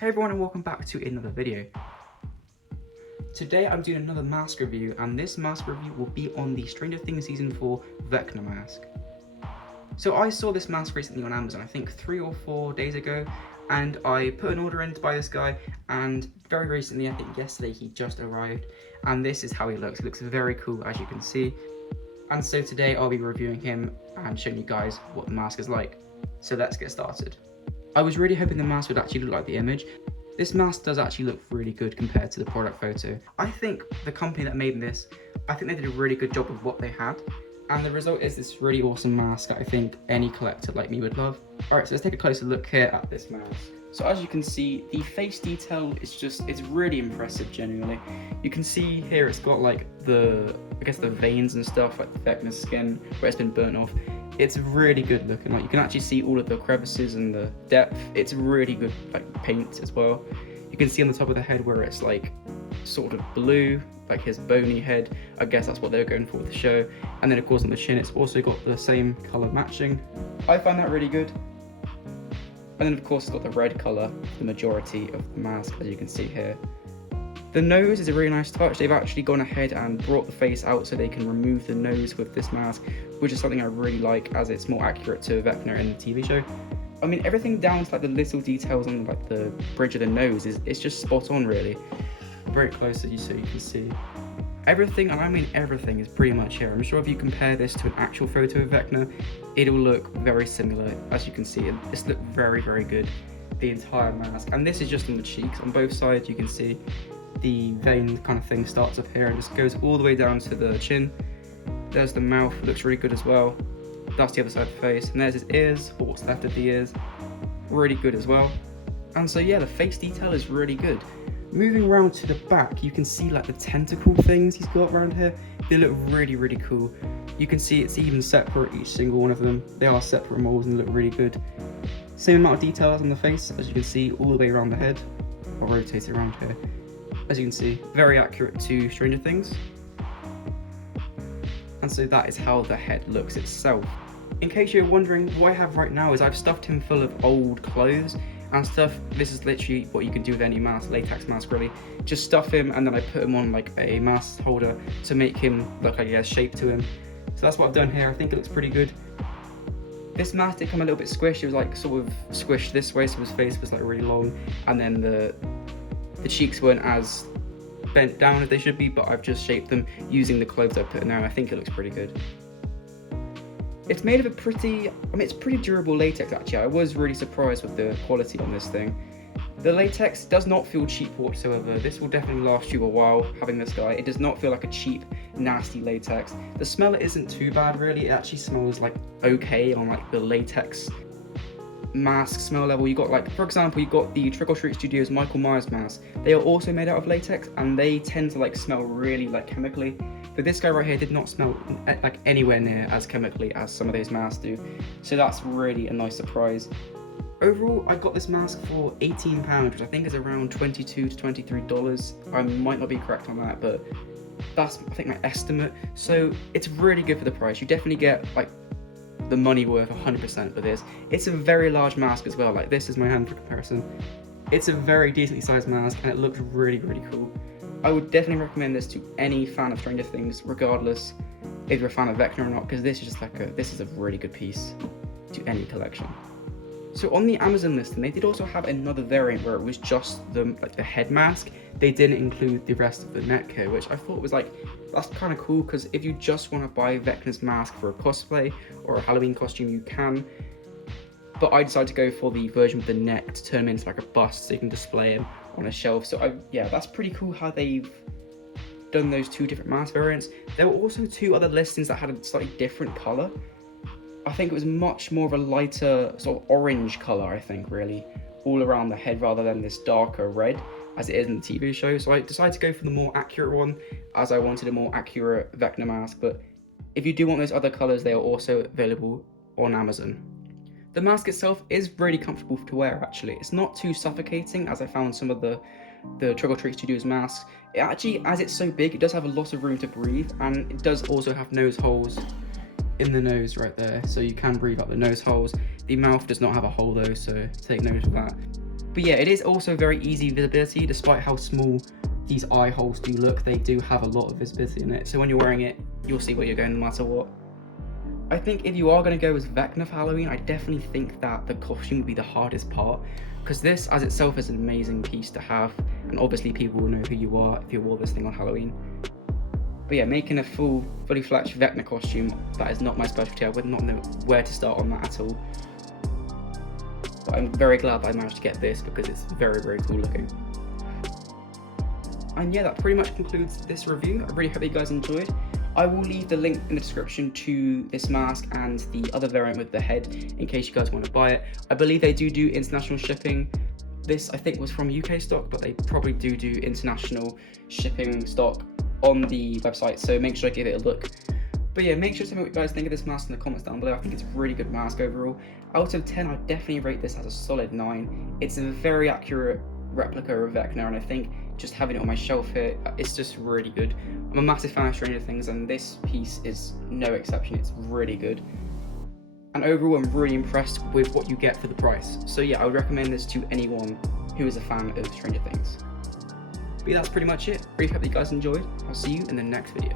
Hey everyone, and welcome back to another video. Today I'm doing another mask review, and this mask review will be on the Stranger Things Season 4 Vecna mask. So I saw this mask recently on Amazon, I think 3 or 4 days ago, and I put an order in to buy this guy, and very recently, I think yesterday, he just arrived, and this is how he looks. He looks very cool, as you can see. And so today I'll be reviewing him and showing you guys what the mask is like. So let's get started. I was really hoping the mask would actually look like the image. This mask does actually look really good compared to the product photo. I think the company that made this, I think they did a really good job with what they had. And the result is this really awesome mask that I think any collector like me would love. Alright, so let's take a closer look here at this mask. So as you can see, the face detail is it's really impressive genuinely. You can see here it's got like the veins and stuff, like the Vecna skin where it's been burnt off. It's really good looking, like you can actually see all of the crevices and the depth. It's really good like paint as well. You can see on the top of the head where it's like sort of blue, like his bony head. I guess that's what they were going for with the show. And then of course on the chin it's also got the same colour matching. I find that really good. And then of course it's got the red colour, the majority of the mask, as you can see here. The nose is a really nice touch. They've actually gone ahead and brought the face out so they can remove the nose with this mask, which is something I really like as it's more accurate to Vecna in the TV show. I mean, everything down to like the little details on like the bridge of the nose it's just spot on really. Very close so you can see. Everything, and I mean everything, is pretty much here. I'm sure if you compare this to an actual photo of Vecna, it'll look very similar. As you can see, it's looked very, very good, the entire mask. And this is just on the cheeks. On both sides you can see the vein kind of thing starts up here and just goes all the way down to the chin. There's the mouth, looks really good as well. That's the other side of the face, and there's his ears, or what's left of the ears, really good as well. And so yeah, the face detail is really good. Moving around to the back, you can see like the tentacle things he's got around here. They look really, really cool. You can see it's even separate, each single one of them. They are separate molds and look really good. Same amount of details on the face, as you can see, all the way around the head. I'll rotate it around here. As you can see, very accurate to Stranger Things. And so that is how the head looks itself. In case you're wondering, what I have right now is I've stuffed him full of old clothes and stuff. This is literally what you can do with any mask, latex mask really. Just stuff him and then I put him on like a mask holder to make him look like he has shape to him. So that's what I've done here. I think it looks pretty good. This mask did come a little bit squished. It was like sort of squished this way, so his face was like really long, and then the cheeks weren't as bent down as they should be, but I've just shaped them using the clothes I put in there, and I think it looks pretty good. It's made of a it's pretty durable latex actually. I was really surprised with the quality on this thing. The latex does not feel cheap whatsoever. This will definitely last you a while, having this guy. It does not feel like a cheap, nasty latex. The smell isn't too bad really. It actually smells like okay on like the latex mask smell level. You got like, for example, you got the Trick or Treat Studios Michael Myers mask. They are also made out of latex and they tend to like smell really like chemically. But this guy right here did not smell like anywhere near as chemically as some of those masks do. So that's really a nice surprise. Overall, I got this mask for £18, which I think is around $22 to $23. I might not be correct on that, but that's I think my estimate. So it's really good for the price. You definitely get like the money worth 100% for this. It's a very large mask as well. Like this is my hand for comparison. It's a very decently sized mask and it looks really, really cool. I would definitely recommend this to any fan of Stranger Things, regardless if you're a fan of Vecna or not, because this is just like this is a really good piece to any collection. So on the Amazon listing, they did also have another variant where it was just the head mask. They didn't include the rest of the neck here, which I thought was like, that's kind of cool, because if you just want to buy Vecna's mask for a cosplay or a Halloween costume, you can. But I decided to go for the version with the neck to turn him into like a bust so you can display him on a shelf. So yeah, that's pretty cool how they've done those two different mask variants. There were also two other listings that had a slightly different color. I think it was much more of a lighter sort of orange color, I think, really, all around the head rather than this darker red as it is in the TV show. So I decided to go for the more accurate one as I wanted a more accurate Vecna mask. But if you do want those other colors, they are also available on Amazon. The mask itself is really comfortable to wear actually. It's not too suffocating as I found some of the Trick or Treat Studios masks. It actually, as it's so big, it does have a lot of room to breathe, and it does also have nose holes in the nose right there, so you can breathe out the nose holes. The mouth does not have a hole though, so take note of that. But yeah, it is also very easy visibility. Despite how small these eye holes do look, they do have a lot of visibility in it. So when you're wearing it, you'll see where you're going no matter what. I think if you are going to go with Vecna for Halloween, I definitely think that the costume would be the hardest part, because this as itself is an amazing piece to have, and obviously people will know who you are if you wore this thing on Halloween. But yeah, making a fully fledged Vecna costume, that is not my specialty. I would not know where to start on that at all. But I'm very glad that I managed to get this because it's very, very cool looking. And yeah, that pretty much concludes this review. I really hope you guys enjoyed. I will leave the link in the description to this mask and the other variant with the head in case you guys want to buy it. I believe they do international shipping. This I think was from UK stock, but they probably do international shipping stock on the website, so make sure to give it a look. But yeah, make sure to tell me what you guys think of this mask in the comments down below. I think it's a really good mask overall. Out of 10, I'd definitely rate this as a solid 9. It's a very accurate replica of Vecna, and I think just having it on my shelf here, it's just really good. I'm a massive fan of Stranger Things, and this piece is no exception. It's really good. And overall, I'm really impressed with what you get for the price. So yeah, I would recommend this to anyone who is a fan of Stranger Things. But yeah, that's pretty much it. Really hope you guys enjoyed. I'll see you in the next video.